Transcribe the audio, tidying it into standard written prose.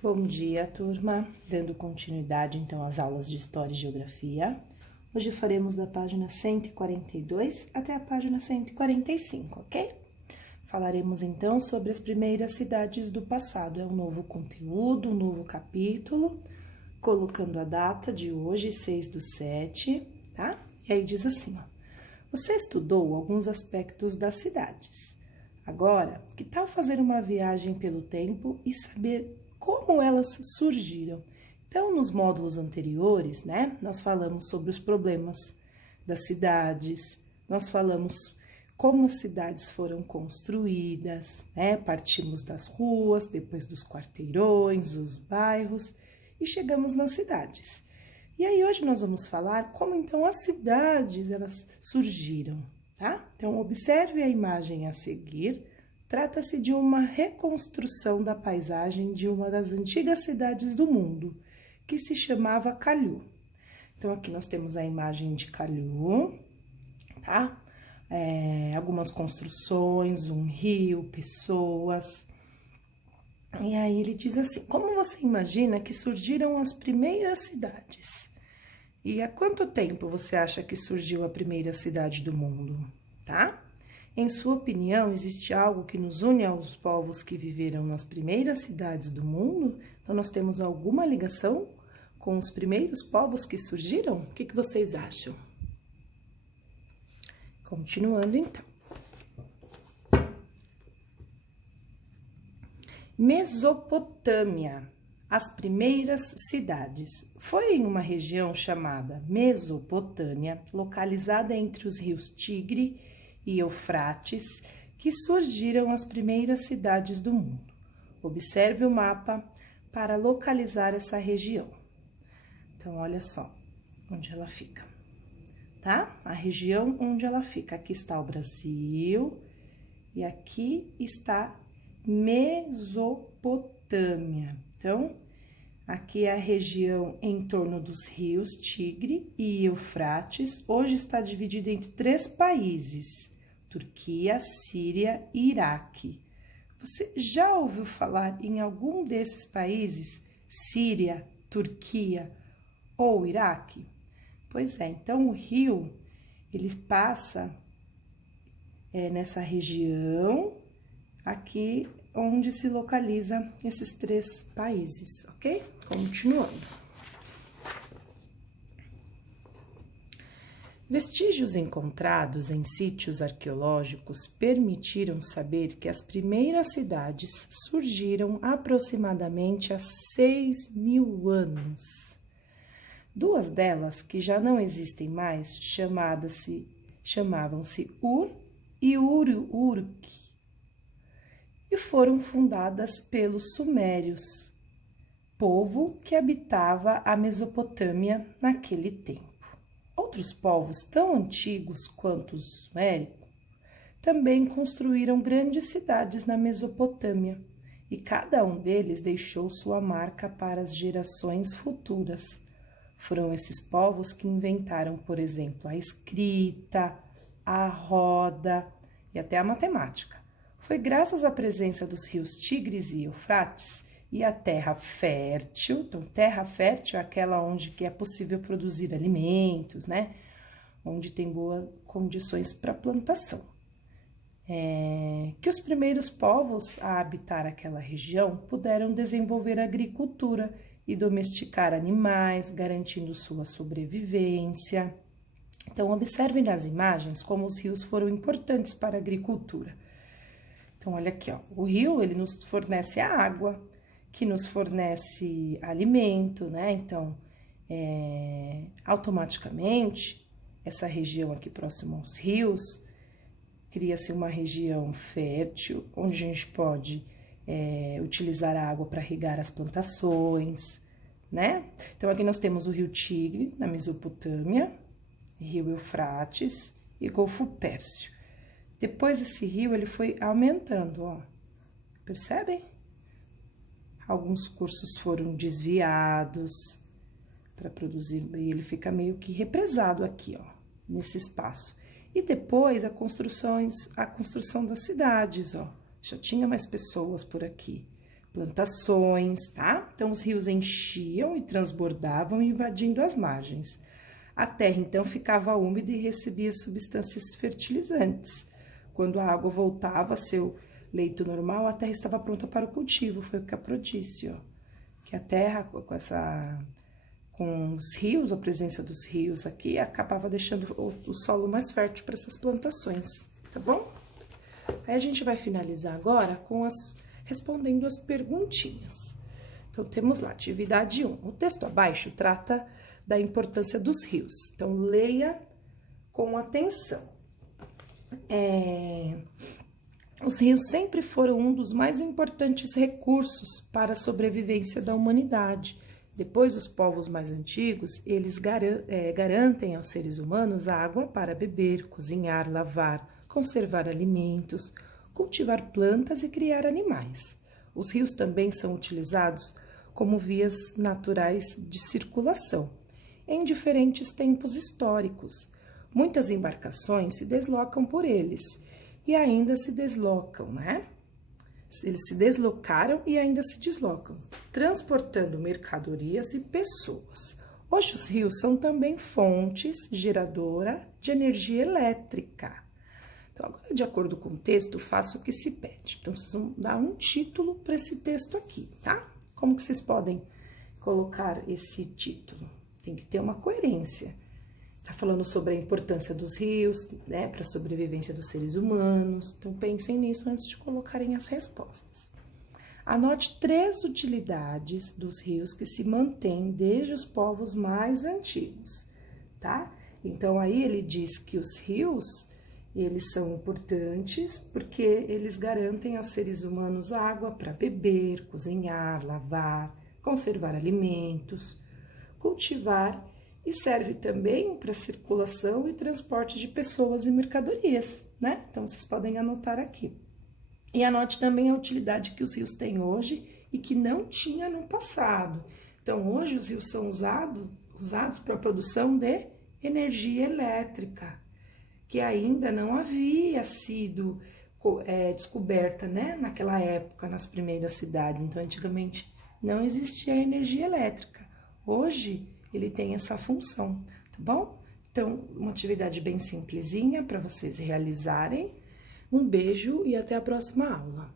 Bom dia, turma! Dando continuidade, então, às aulas de História e Geografia. Hoje faremos da página 142 até a página 145, ok? Falaremos, então, sobre as primeiras cidades do passado. É um novo conteúdo, um novo capítulo, colocando a data de hoje, 6/7, tá? E aí diz assim, ó. Você estudou alguns aspectos das cidades. Agora, que tal fazer uma viagem pelo tempo e saber como elas surgiram? Então, nos módulos anteriores, né, nós falamos sobre os problemas das cidades, nós falamos como as cidades foram construídas, né, partimos das ruas, depois dos quarteirões, os bairros e chegamos nas cidades. E aí hoje nós vamos falar como então as cidades elas surgiram, tá? Então observe a imagem a seguir. Trata-se de uma reconstrução da paisagem de uma das antigas cidades do mundo, que se chamava Calhu. Então aqui nós temos a imagem de Calhu, tá? Algumas construções, um rio, pessoas. E aí ele diz assim, como você imagina que surgiram as primeiras cidades? E há quanto tempo você acha que surgiu a primeira cidade do mundo, tá? Em sua opinião, existe algo que nos une aos povos que viveram nas primeiras cidades do mundo? Então, nós temos alguma ligação com os primeiros povos que surgiram? O que vocês acham? Continuando, então. Mesopotâmia, as primeiras cidades. Foi em uma região chamada Mesopotâmia, localizada entre os rios Tigre e Eufrates, que surgiram as primeiras cidades do mundo. Observe o mapa para localizar essa região. Então, olha só onde ela fica, tá? A região onde ela fica. Aqui está o Brasil e aqui está Mesopotâmia. Então, aqui é a região em torno dos rios Tigre e Eufrates. Hoje está dividida entre 3 países: Turquia, Síria e Iraque. Você já ouviu falar em algum desses países? Síria, Turquia ou Iraque? Pois é, então o rio, ele passa nessa região aqui onde se localiza esses 3 países, ok? Continuando. Vestígios encontrados em sítios arqueológicos permitiram saber que as primeiras cidades surgiram aproximadamente há 6.000 anos. 2 delas, que já não existem mais, chamavam-se Ur e Uruk, e foram fundadas pelos sumérios, povo que habitava a Mesopotâmia naquele tempo. Outros povos tão antigos quanto os sumérios também construíram grandes cidades na Mesopotâmia, e cada um deles deixou sua marca para as gerações futuras. Foram esses povos que inventaram, por exemplo, a escrita, a roda e até a matemática. Foi graças à presença dos rios Tigres e Eufrates e a terra fértil. Então, terra fértil é aquela onde que é possível produzir alimentos, né? Onde tem boas condições para plantação. Que os primeiros povos a habitar aquela região puderam desenvolver a agricultura e domesticar animais, garantindo sua sobrevivência. Então, observem nas imagens como os rios foram importantes para a agricultura. Então, olha aqui, ó, o rio, ele nos fornece a água, que nos fornece alimento, né? Então, automaticamente, essa região aqui próxima aos rios, cria-se uma região fértil, onde a gente pode utilizar a água para irrigar as plantações, né? Então, aqui nós temos o rio Tigre, na Mesopotâmia, rio Eufrates e Golfo Pérsico. Depois esse rio ele foi aumentando, ó. Percebem? Alguns cursos foram desviados para produzir, e ele fica meio que represado aqui, ó, nesse espaço. E depois a construção das cidades, ó. Já tinha mais pessoas por aqui. plantações, tá? Então, os rios enchiam e transbordavam, invadindo as margens. A terra, então, ficava úmida e recebia substâncias fertilizantes. Quando a água voltava a seu leito normal, a terra estava pronta para o cultivo. Foi o que a Pro disse, ó. Que a terra, com os rios, a presença dos rios aqui, acabava deixando o solo mais fértil para essas plantações, tá bom? Aí a gente vai finalizar agora respondendo as perguntinhas. Então, temos lá, atividade 1. O texto abaixo trata da importância dos rios. Então, leia com atenção. Os rios sempre foram um dos mais importantes recursos para a sobrevivência da humanidade. Depois, os povos mais antigos, eles garantem aos seres humanos água para beber, cozinhar, lavar, conservar alimentos, cultivar plantas e criar animais. Os rios também são utilizados como vias naturais de circulação, em diferentes tempos históricos. Muitas embarcações se deslocam por eles e ainda se deslocam, né? Eles se deslocaram e ainda se deslocam, transportando mercadorias e pessoas. Hoje, os rios são também fontes geradora de energia elétrica. Então, agora, de acordo com o texto, faça o que se pede. Então, vocês vão dar um título para esse texto aqui, tá? Como que vocês podem colocar esse título? Tem que ter uma coerência. Tá falando sobre a importância dos rios, né, para a sobrevivência dos seres humanos. Então, pensem nisso antes de colocarem as respostas. Anote 3 utilidades dos rios que se mantêm desde os povos mais antigos, tá? Então, aí ele diz que os rios, eles são importantes porque eles garantem aos seres humanos água para beber, cozinhar, lavar, conservar alimentos, cultivar, e serve também para circulação e transporte de pessoas e mercadorias, né? Então, vocês podem anotar aqui. E anote também a utilidade que os rios têm hoje e que não tinha no passado. Então, hoje os rios são usados para a produção de energia elétrica, que ainda não havia sido descoberta, né? Naquela época, nas primeiras cidades. Então, antigamente, não existia energia elétrica. Hoje, ele tem essa função, tá bom? Então, uma atividade bem simplesinha para vocês realizarem. Um beijo e até a próxima aula.